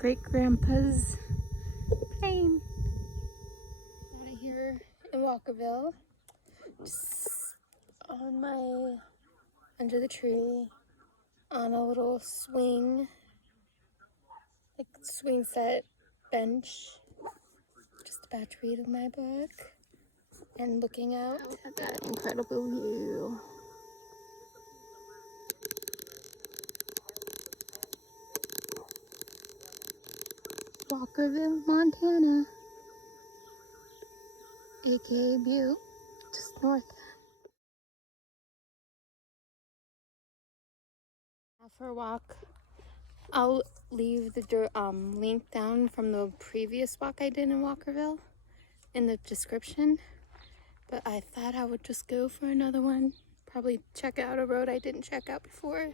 great-grandpa's plane. Right here in Walkerville, just on my, under the tree, on a little swing, like swing set bench, just about to read my book and looking out at that incredible view. Walkerville, Montana, aka Butte, just north. For a walk, I'll leave the link down from the previous walk I did in Walkerville in the description, but I thought I would just go for another one, probably check out a road I didn't check out before.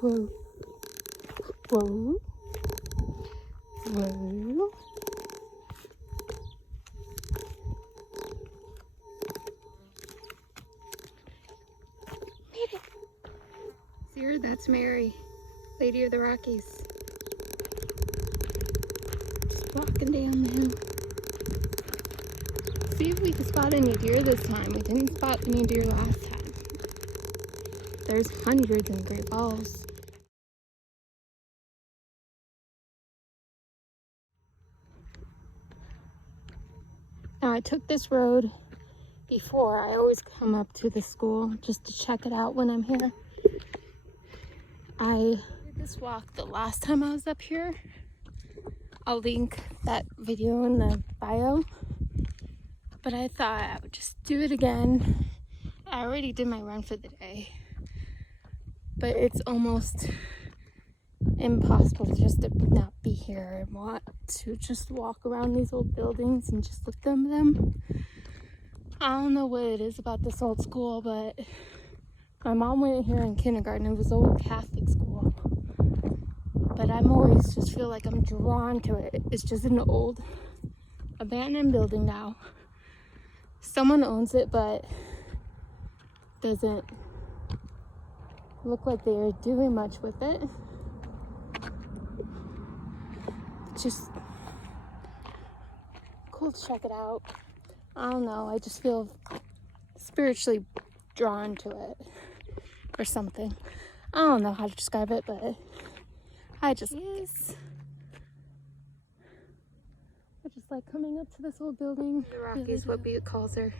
Whoa, whoa, whoa. See her? That's Mary, Lady of the Rockies. Just walking down the hill. See if we can spot any deer this time. We didn't spot any deer last time. There's hundreds in Great Falls. Now I took this road before. I always come up to the school just to check it out when I'm here. I did this walk the last time I was up here. I'll link that video in the bio. But I thought I would just do it again. I already did my run for the day. But it's almost impossible just to not be here and want to just walk around these old buildings and just look at them. I don't know what it is about this old school, but my mom went here in kindergarten. It was an old Catholic school. But I'm always just feel like I'm drawn to it. It's just an old abandoned building now. Someone owns it, but doesn't look like they're doing much with it. Just cool to check it out. I don't know, I just feel spiritually drawn to it or something. I don't know how to describe it, but I just like coming up to this old building. The Rockies, what Butte calls her.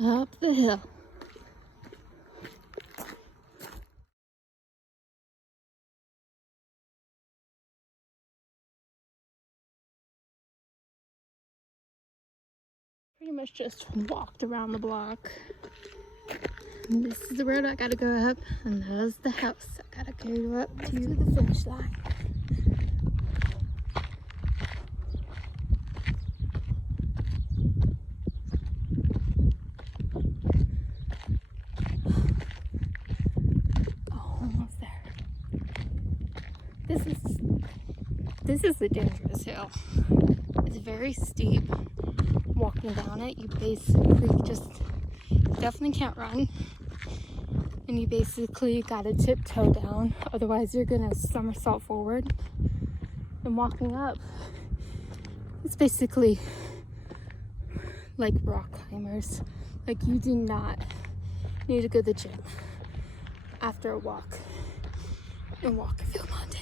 Up the hill. Pretty much just walked around the block. And this is the road I gotta go up, and there's the house I gotta go up to the finish line. Almost there. This is a dangerous hill. It's very steep. Walking down it, you basically definitely can't run, and you basically gotta tiptoe down, otherwise you're gonna somersault forward. And walking up, it's basically like rock climbers. Like, you do not need to go to the gym after a walk in Walkerville, Montana.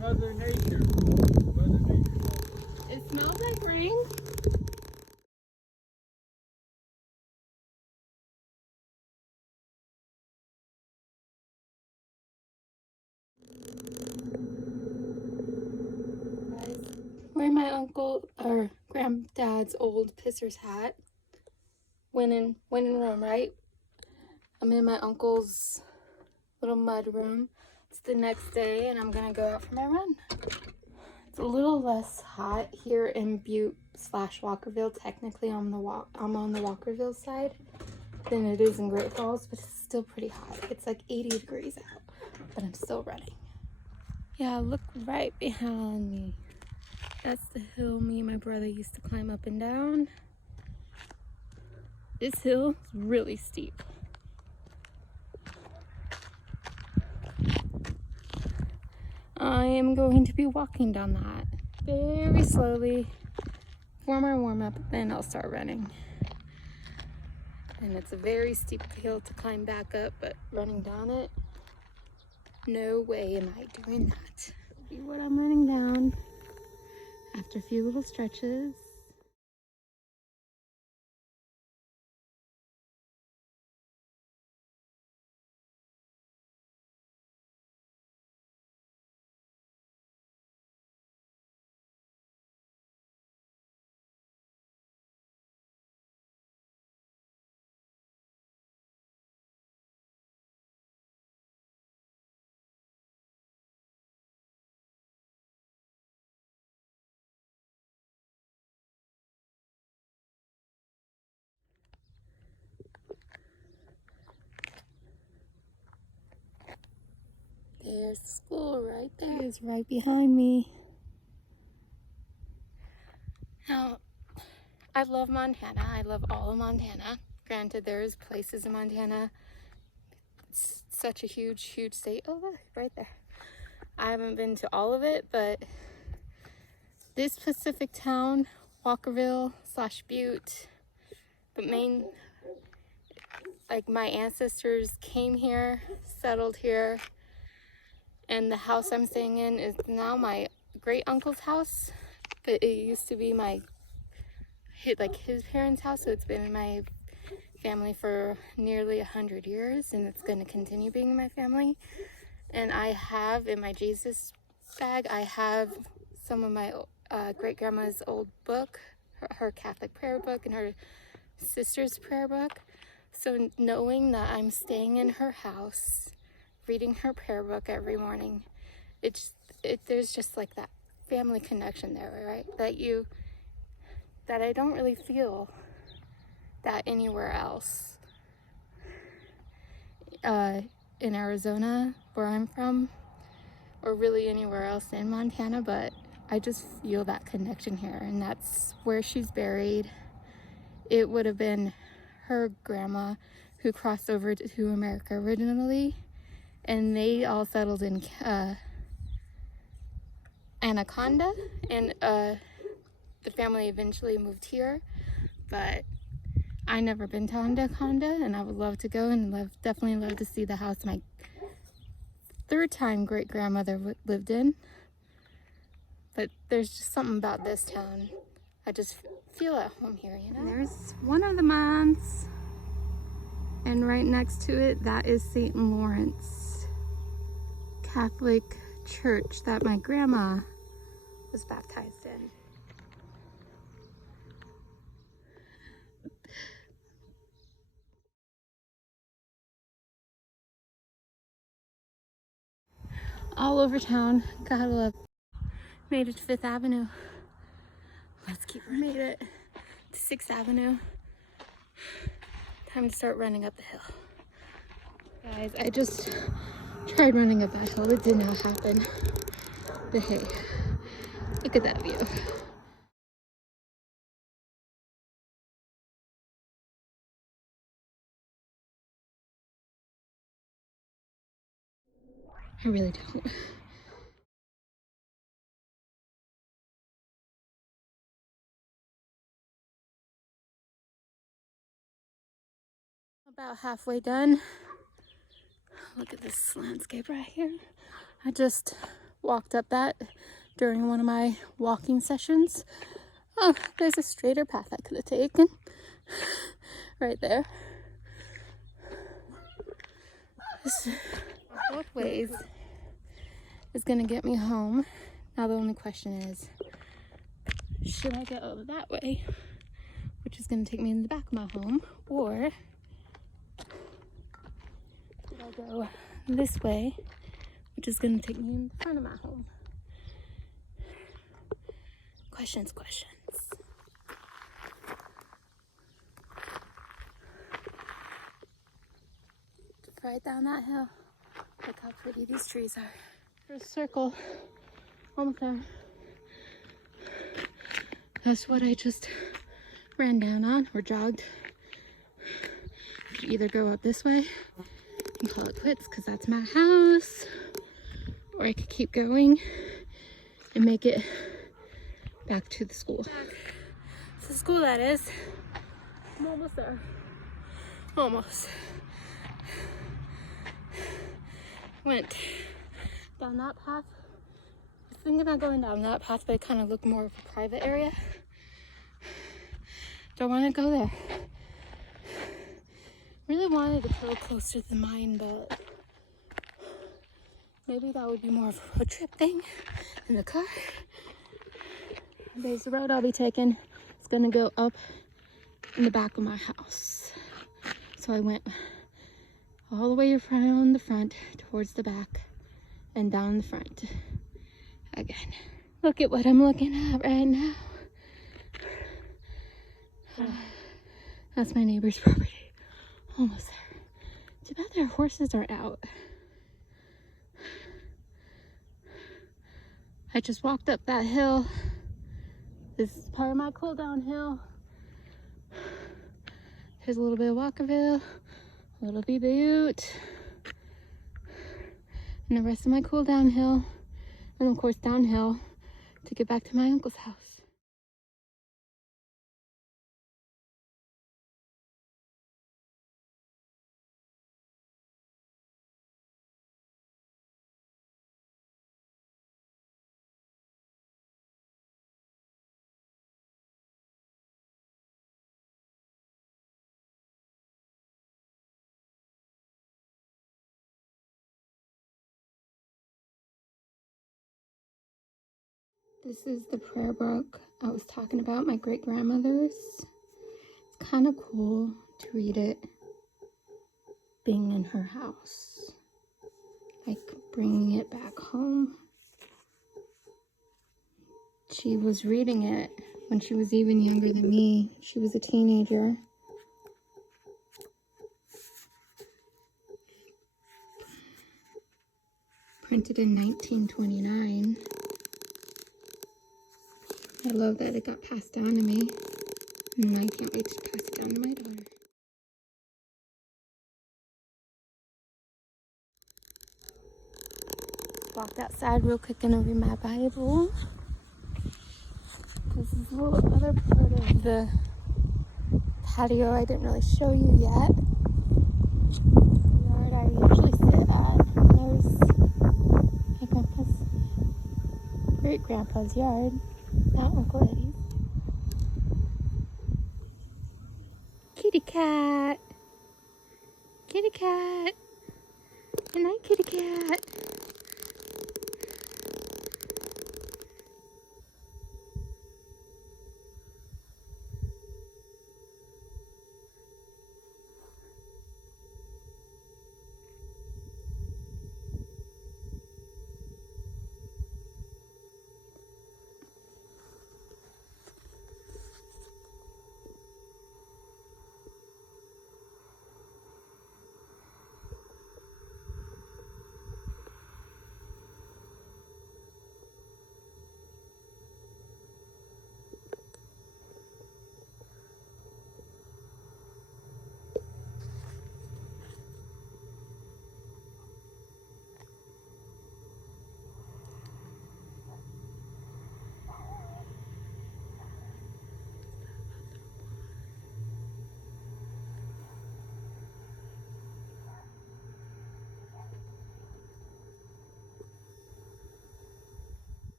Mother Nature. wearing my uncle or granddad's old pisser's hat. When in Rome, right? I'm in my uncle's little mud room. It's the next day and I'm gonna go out for my run. It's a little less hot here in Butte / Walkerville. Technically I'm on the Walkerville side than it is in Great Falls, but it's still pretty hot. It's like 80 degrees out, but I'm still running. Yeah, look right behind me. That's the hill me and my brother used to climb up and down. This hill is really steep. I am going to be walking down that very slowly for my warm-up, then I'll start running. And it's a very steep hill to climb back up, but running down it, no way am I doing that. See what I'm running down after a few little stretches. There's the school right there. It is right behind me. Now, I love Montana. I love all of Montana. Granted, there's places in Montana. It's such a huge, huge state. Oh, look, right there. I haven't been to all of it, but this specific town, Walkerville / Butte, but Maine, like my ancestors came here, settled here, and the house I'm staying in is now my great uncle's house, but it used to be his parents' house, so it's been in my family for nearly 100 years, and it's going to continue being in my family. And I have in my Jesus bag, I have some of my great grandma's old book, her Catholic prayer book, and her sister's prayer book. So knowing that I'm staying in her house, reading her prayer book every morning, there's just like that family connection there, right? That I don't really feel that anywhere else. In Arizona, where I'm from, or really anywhere else in Montana, but I just feel that connection here, and that's where she's buried. It would have been her grandma who crossed over to America originally, and they all settled in Anaconda, and the family eventually moved here, but I never been to Anaconda, and I would love to go, and definitely love to see the house my third time great grandmother lived in. But there's just something about this town. I just feel at home here, you know? There's one of the mounds, and right next to it, that is St. Lawrence Catholic Church that my grandma was baptized in. All over town, gotta love. Made it to 5th Avenue. Let's keep running. Made it to 6th Avenue. Time to start running up the hill. Guys, I just tried running up that hill. It did not happen. But hey, look at that view. I really don't. About halfway done. Look at this landscape right here. I just walked up that during one of my walking sessions. Oh, there's a straighter path I could have taken. Right there. This both ways is gonna get me home. Now the only question is, should I go that way, which is going to take me in the back of my home, or should I go this way, which is going to take me in the front of my home? Questions. Right down that hill. Look how pretty these trees are. There's a circle. Almost there. That's what I just ran down on or jogged. I could either go up this way and call it quits because that's my house, or I could keep going and make it back to the school. Back to the school, that is. I'm almost there. Almost. Went down that path. I was thinking about going down that path, but it kind of looked more of a private area. Don't want to go there. Really wanted to go closer to the mine, but maybe that would be more of a road trip thing in the car. There's the road I'll be taking. It's gonna go up in the back of my house. So I went all the way around the front towards the back and down the front again. Look at what I'm looking at right now. That's my neighbor's property. Almost there. Too bad their horses aren't out. I just walked up that hill. This is part of my cool down hill. Here's a little bit of Walkerville, a little bit Butte, and the rest of my cool down hill, and of course downhill to get back to my uncle's house. This is the prayer book I was talking about, my great-grandmother's. It's kind of cool to read it being in her house, like bringing it back home. She was reading it when she was even younger than me. She was a teenager. Printed in 1929. I love that it got passed down to me, and I can't wait to pass it down to my daughter. Walked outside real quick, gonna read my Bible. This is a little other part of the patio I didn't really show you yet. The yard I usually sit at. There's my grandpa's, great-grandpa's yard. Not Uncle Eddie's. Kitty cat. Kitty cat. Good night, kitty cat.